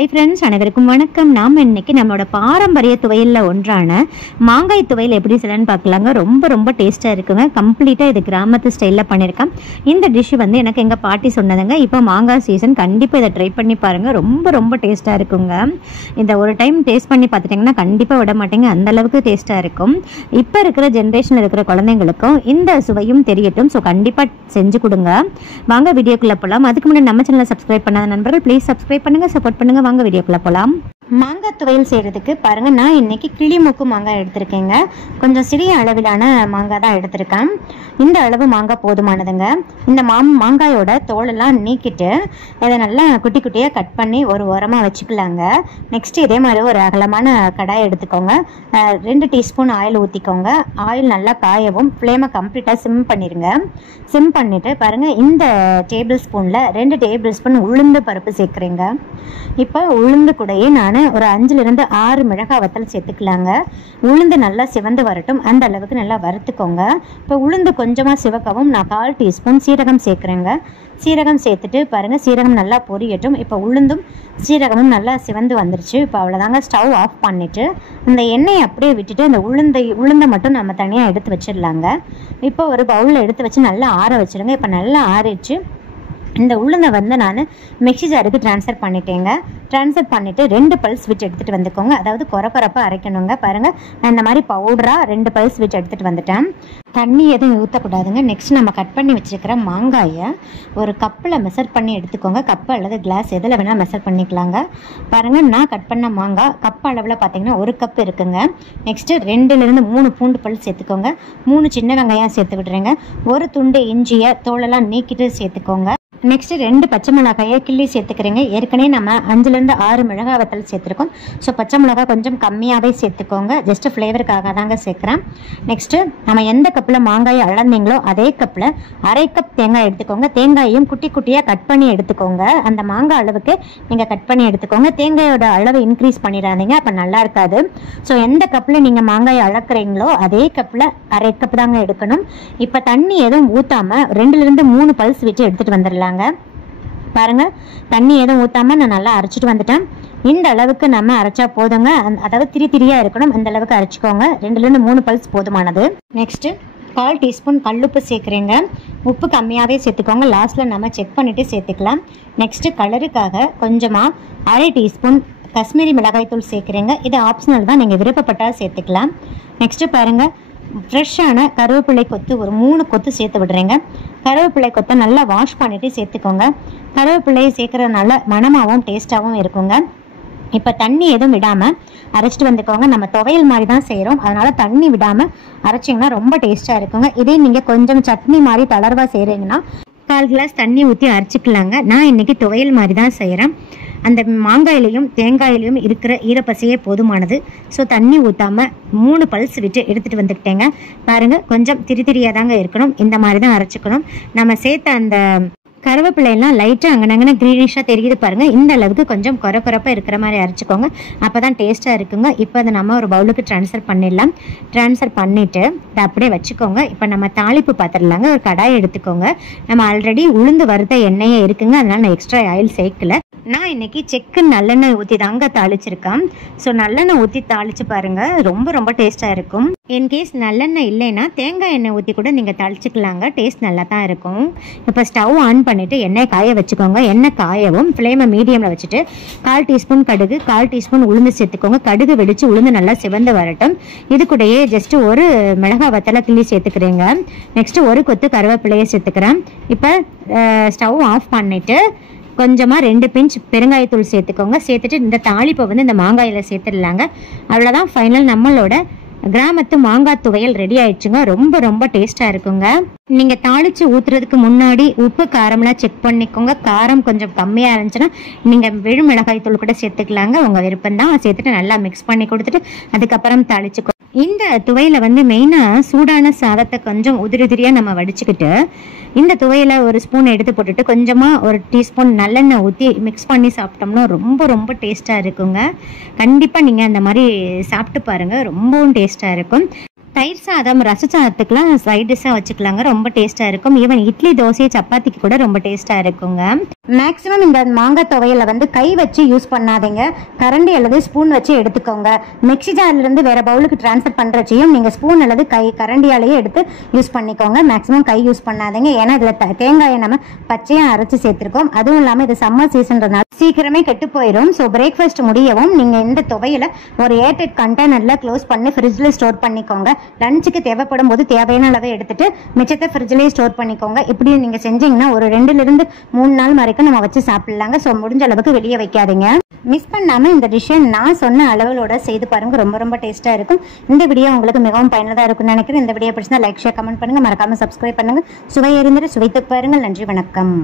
Hi friends, அனைவருக்கும் வணக்கம். நாம் இன்னைக்கு நம்மளோட பாரம்பரிய துவையலில் ஒன்றான மாங்காய் துவையல் எப்படி செய்யலான்னு பார்க்கலாங்க. ரொம்ப ரொம்ப டேஸ்ட்டாக இருக்குங்க. கம்ப்ளீட்டாக இது கிராமத்து ஸ்டைலில் பண்ணியிருக்கேன். இந்த டிஷ்ஷு வந்து எனக்கு எங்கள் பாட்டி சொன்னதுங்க. இப்போ மாங்காய் சீசன், கண்டிப்பாக இதை ட்ரை பண்ணி பாருங்கள். ரொம்ப ரொம்ப டேஸ்ட்டாக இருக்குங்க. இந்த ஒரு டைம் டேஸ்ட் பண்ணி பார்த்துட்டிங்கன்னா கண்டிப்பாக விட மாட்டேங்க, அந்தளவுக்கு டேஸ்ட்டாக இருக்கும். இப்போ இருக்கிற ஜென்ரேஷனில் இருக்கிற குழந்தைங்களுக்கும் இந்த சுவையும் தெரியட்டும். ஸோ கண்டிப்பாக செஞ்சு கொடுங்க. வாங்க வீடியோக்குள்ளே போகலாம். அதுக்கு முன்னாடி நம்ம சேனலை சப்ஸ்கிரைப் பண்ணாத நண்பர்கள் ப்ளீஸ் சப்ஸ்கிரைப் பண்ணுங்கள், சப்போர்ட் பண்ணுங்கள். வாங்க வீடியோக்குள்ள போலாம். மாங்காய் துவையல் செய்யறதுக்கு பாருங்க, நான் இன்னைக்கு கிளிமூக்கு மாங்காய் எடுத்திருக்கேங்க. கொஞ்சம் சிறிய அளவிலான மாங்காய் தான் எடுத்திருக்கேன். இந்த அளவு மாங்காய் போதுமானதுங்க. இந்த மாங்காயோட தோலெல்லாம் நீக்கிட்டு இதை நல்லா குட்டி குட்டியாக கட் பண்ணி ஒரு ஓரமாக வச்சுக்கலாங்க. நெக்ஸ்ட் இதே மாதிரி ஒரு அகலமான கடாயை எடுத்துக்கோங்க. 2 டீஸ்பூன் ஆயில் ஊற்றிக்கோங்க. ஆயில் நல்லா காயவும் ஃப்ளேமை கம்ப்ளீட்டாக சிம் பண்ணிடுங்க. சிம் பண்ணிவிட்டு பாருங்கள், இந்த டேபிள் ஸ்பூனில் 2 டேபிள் ஸ்பூன் உளுந்து பருப்பு சேர்க்குறேங்க. இப்போ உளுந்து கூடயே நான் ஒரு 5லிருந்து 6 மிளகாய் வத்தல் சேர்த்துக்கலாங்க. உளுந்து நல்லா சிவந்து வரட்டும், அந்த அளவுக்கு நல்லா வறுத்துக்கோங்க. இப்போ உளுந்து கொஞ்சமாக சிவக்கவும் நான் 1/4 டீஸ்பூன் சீரகம் சேர்க்குறேங்க. சீரகம் சேர்த்துட்டு பாருங்கள், சீரகம் நல்லா பொரியட்டும். இப்போ உளுந்தும் சீரகமும் நல்லா சிவந்து வந்துருச்சு. இப்போ அவ்வளோதாங்க, ஸ்டவ் ஆஃப் பண்ணிவிட்டு இந்த எண்ணெயை அப்படியே விட்டுட்டு இந்த உளுந்தை மட்டும் நம்ம தனியாக எடுத்து வச்சிடலாங்க. இப்போ ஒரு பவுலில் எடுத்து வச்சு நல்லா ஆற வச்சுருங்க. இப்போ நல்லா ஆறிச்சு. இந்த உளுந்தை வந்து நான் மிக்ஸி ஜாருக்கு ட்ரான்ஸ்ஃபர் பண்ணிட்டேங்க. ட்ரான்ஸ்ஃபர் பண்ணிவிட்டு 2 பல்ஸ் விட்டு எடுத்துகிட்டு வந்துக்கோங்க. அதாவது குறப்பாக அரைக்கணுங்க. பாருங்கள், நான் இந்த மாதிரி பவுடராக 2 பல்ஸ் விட்டு எடுத்துகிட்டு வந்துட்டேன். தண்ணி எதுவும் ஊற்றக்கூடாதுங்க. நெக்ஸ்ட் நம்ம கட் பண்ணி வச்சுருக்கிற மாங்காயை ஒரு கப்பில் மெஷர் பண்ணி எடுத்துக்கோங்க. கப்பு அல்லது கிளாஸ் எதில் வேணால் மெஷர் பண்ணிக்கலாங்க. பாருங்கள், நான் கட் பண்ண மாங்காய் கப் அளவில் பார்த்தீங்கன்னா 1 கப் இருக்குங்க. நெக்ஸ்ட்டு 2லிருந்து 3 பூண்டு பல் சேர்த்துக்கோங்க. 3 சின்ன வெங்காயம் சேர்த்து விட்றேங்க. 1 துண்டு இஞ்சியை தோலெல்லாம் நீக்கிட்டு சேர்த்துக்கோங்க. நெக்ஸ்ட்டு 2 பச்சை மிளகாயை கிள்ளி சேர்த்துக்கிறேங்க. ஏற்கனவே நம்ம 5லிருந்து 6 மிளகாய் வத்தல் சேர்த்துருக்கோம். ஸோ பச்சை மிளகாய் கொஞ்சம் கம்மியாகவே சேர்த்துக்கோங்க. ஜஸ்ட்டு ஃப்ளேவருக்காக தாங்க சேர்க்குறேன். நெக்ஸ்ட்டு நம்ம எந்த கப்பில் மாங்காயை அளந்தீங்களோ அதே கப்பில் 1/2 கப் தேங்காய் எடுத்துக்கோங்க. தேங்காயையும் குட்டி குட்டியாக கட் பண்ணி எடுத்துக்கோங்க. அந்த மாங்காய் அளவுக்கு நீங்கள் கட் பண்ணி எடுத்துக்கோங்க. தேங்காயோட அளவு இன்க்ரீஸ் பண்ணிடாதீங்க, அப்போ நல்லா இருக்காது. ஸோ எந்த கப்பில் நீங்கள் மாங்காயை அளக்குறீங்களோ அதே கப்பில் 1/2 கப் தாங்க எடுக்கணும். இப்போ தண்ணி எதுவும் ஊற்றாமல் 2லிருந்து 3 பல்ஸ் விட்டு எடுத்துகிட்டு வந்துடலாம். பாருங்க, தண்ணி எதுவும் ஊத்தாம நான் நல்லா அரைச்சிட்டு வந்துட்டேன். இந்த அளவுக்கு நம்ம அரைச்சா போதுங்க. அதாவது திரியா இருக்கணும், அந்த அளவுக்கு அரைச்சிக்கோங்க. 2லிருந்து 3 பல்ஸ் போதுமானது. நெக்ஸ்ட் 1/4 டீஸ்பூன் கல்லுப்பு சேர்க்குறேங்க. உப்பு கம்மியாகவே சேர்த்துக்கோங்க. லாஸ்ட்டில் நம்ம செக் பண்ணிவிட்டு சேர்த்துக்கலாம். நெக்ஸ்ட்டு கலருக்காக கொஞ்சமாக 1/2 டீஸ்பூன் காஷ்மீரி மிளகாய் தூள் சேர்க்குறேங்க. இது ஆப்ஷனல் தான், நீங்கள் விருப்பப்பட்டால் சேர்த்துக்கலாம். நெக்ஸ்ட்டு பாருங்கள், ஃப்ரெஷ்ஷான கருவேப்பிலை கொத்து ஒரு 3 கொத்து சேர்த்து விடுறேங்க. கருவேப்பிலை கொத்தை நல்லா வாஷ் பண்ணிவிட்டு சேர்த்துக்கோங்க. கருவேப்பிலையை சேர்க்குறதுனால மணமாகவும் டேஸ்ட்டாகவும் இருக்குங்க. இப்போ தண்ணி எதுவும் விடாமல் அரைச்சிட்டு வந்துக்கோங்க. நம்ம துவையல் மாதிரி தான் செய்கிறோம், அதனால் தண்ணி விடாமல் அரைச்சிங்கன்னா ரொம்ப டேஸ்ட்டாக இருக்குங்க. இதே நீங்கள் கொஞ்சம் சட்னி மாதிரி தளர்வாக செய்கிறீங்கன்னா 1/4 கிளாஸ் தண்ணி ஊற்றி அரைச்சிக்கலாங்க. நான் இன்றைக்கி துவையல் மாதிரி தான் செய்கிறேன். அந்த மாங்காயிலையும் தேங்காயிலையும் இருக்கிற ஈரப்பசையே போதுமானது. ஸோ தண்ணி ஊற்றாமல் 3 பல்ஸ் விட்டு எடுத்துகிட்டு வந்துக்கிட்டேங்க. பாருங்கள், கொஞ்சம் திரியாக தாங்க இருக்கணும். இந்த மாதிரி தான் அரைச்சிக்கணும். நம்ம சேர்த்த அந்த கருவேப்பிலையெல்லாம் லைட்டாக அங்கனங்கன க்ரீனிஷாக தெரியுது பாருங்கள். இந்த அளவுக்கு கொஞ்சம் குறப்பாக இருக்கிற மாதிரி அரைச்சிக்கோங்க. அப்போ தான் டேஸ்ட்டாக இருக்குங்க. இப்போ அதை நம்ம ஒரு பவுலுக்கு ட்ரான்ஸ்ஃபர் பண்ணிடலாம். ட்ரான்ஸ்ஃபர் பண்ணிவிட்டு இதை அப்படியே வச்சுக்கோங்க. இப்போ நம்ம தாளிப்பு பார்த்துடலாங்க. ஒரு கடாயை எடுத்துக்கோங்க. நம்ம ஆல்ரெடி உளுந்து வறுத்த எண்ணெயே இருக்குங்க, அதனால் நான் எக்ஸ்ட்ரா ஆயில் சேர்க்கல. நான் இன்னைக்கு செக்கு நல்லெண்ணெய் ஊற்றி தாங்க தாளிச்சிருக்கேன். ஸோ நல்லெண்ணெய் ஊற்றி தாளித்து பாருங்கள், ரொம்ப ரொம்ப டேஸ்ட்டாக இருக்கும். இன்கேஸ் நல்லெண்ணெய் இல்லைன்னா தேங்காய் எண்ணெய் ஊற்றி கூட நீங்கள் தாளிச்சிக்கலாங்க. டேஸ்ட் நல்லா தான் இருக்கும். இப்போ ஸ்டவ் ஆன் பண்ணிவிட்டு எண்ணெய் காய வச்சுக்கோங்க. எண்ணெய் காயவும் ஃப்ளேமை மீடியமில் வச்சுட்டு 1/4 டீஸ்பூன் கடுகு, 1/4 டீஸ்பூன் உளுந்து சேர்த்துக்கோங்க. கடுகு வெடித்து உளுந்து நல்லா சிவந்து வரட்டும். இது கூடயே ஜஸ்ட்டு 1 மிளகாய் வத்தலை கிள்ளி சேர்த்துக்கிறேங்க. நெக்ஸ்ட்டு 1 கொத்து கருவேப்பிலையை சேர்த்துக்கிறேன். இப்போ ஸ்டவ் ஆஃப் பண்ணிவிட்டு கொஞ்சமாக 2 பிஞ்ச் பெருங்காயத்தூள் சேர்த்துக்கோங்க. சேர்த்துட்டு இந்த தாளிப்பை வந்து இந்த மாங்காயில் சேர்த்துடலாங்க. அவ்வளோதான், ஃபைனல் நம்மளோட கிராமத்து மாங்காய் துவையல் ரெடி ஆயிடுச்சுங்க. ரொம்ப ரொம்ப டேஸ்ட்டாக இருக்குங்க. நீங்கள் தாளித்து ஊற்றுறதுக்கு முன்னாடி உப்பு காரம்லாம் செக் பண்ணிக்கோங்க. காரம் கொஞ்சம் கம்மியாக இருந்துச்சுன்னா நீங்கள் வெறுமிளகாய் தூள் கூட சேர்த்துக்கலாங்க, உங்கள் விருப்பம் தான். சேர்த்துட்டு நல்லா மிக்ஸ் பண்ணி கொடுத்துட்டு அதுக்கப்புறம் தாளிச்சுக்கோ. இந்த துவையில வந்து மெயினாக சூடான சாதத்தை கொஞ்சம் உதிரியாக நம்ம வடிச்சுக்கிட்டு இந்த துவையில ஒரு ஸ்பூன் எடுத்து போட்டுட்டு கொஞ்சமாக 1 டீஸ்பூன் நல்லெண்ணெய் ஊற்றி மிக்ஸ் பண்ணி சாப்பிட்டோம்னா ரொம்ப ரொம்ப டேஸ்ட்டாக இருக்குங்க. கண்டிப்பாக நீங்கள் அந்த மாதிரி சாப்பிட்டு பாருங்கள், ரொம்பவும் டேஸ்ட்டாக இருக்கும். தயிர் சாதம், ரச சாதத்துக்குலாம் சைட் டிஷ்ஷாக வச்சுக்கலாங்க. ரொம்ப டேஸ்ட்டாக இருக்கும். ஈவன் இட்லி, தோசை, சப்பாத்திக்கு கூட ரொம்ப டேஸ்ட்டாக இருக்குங்க. மேக்ஸிமம் இந்த மாங்காய் துவையலை வந்து கை வச்சு யூஸ் பண்ணாதீங்க, கரண்டி அல்லது ஸ்பூன் வச்சு எடுத்துக்கோங்க. மிக்ஸி ஜார்லேருந்து வேறு பவுலுக்கு ட்ரான்ஸ்ஃபர் பண்ணுறச்சையும் நீங்கள் ஸ்பூன் அல்லது கரண்டியாலேயே எடுத்து யூஸ் பண்ணிக்கோங்க. மேக்ஸிமம் கை யூஸ் பண்ணாதீங்க. ஏன்னா இதில் தேங்காயை நம்ம பச்சையாக அரைச்சி சேர்த்துருக்கோம். அதுவும் இல்லாமல் இது சம்மர் சீசன்றதுனால சீக்கிரமே கெட்டு போயிடும். ஸோ பிரேக்ஃபாஸ்ட் முடியவும் நீங்கள் இந்த துவையலை ஒரு ஏர்டைட் கண்டெய்னரில் க்ளோஸ் பண்ணி ஃப்ரிட்ஜில் ஸ்டோர் பண்ணிக்கோங்க. லஞ்சுக்கு தேவைப்படும் போது தேவையான அளவை எடுத்துட்டு மிச்சத்தை ஃப்ரிட்ஜ்லேயே ஸ்டோர் பண்ணிக்கோங்க. இப்படி நீங்கள் செஞ்சீங்கன்னா ஒரு 2லிருந்து 3 நாள் வரைக்கும் நம்ம வச்சு சாப்பிடலாங்க. ஸோ முடிஞ்ச அளவுக்கு வெளியே வைக்காதீங்க. மிஸ் பண்ணாமல் இந்த டிஷ்ஷை நான் சொன்ன அளவுகளோட செய்து பாருங்கள். ரொம்ப ரொம்ப டேஸ்ட்டாக இருக்கும். இந்த வீடியோ உங்களுக்கு மிகவும் பயனுள்ளதாக இருக்கும்னு நினைக்கிறேன். இந்த வீடியோ பிடிச்சா லைக், ஷேர், கமெண்ட் பண்ணுங்கள். மறக்காமல் சப்ஸ்கிரைப் பண்ணுங்கள். சுவை அறிந்துட்டு சுவைத்து பாருங்கள். நன்றி, வணக்கம்.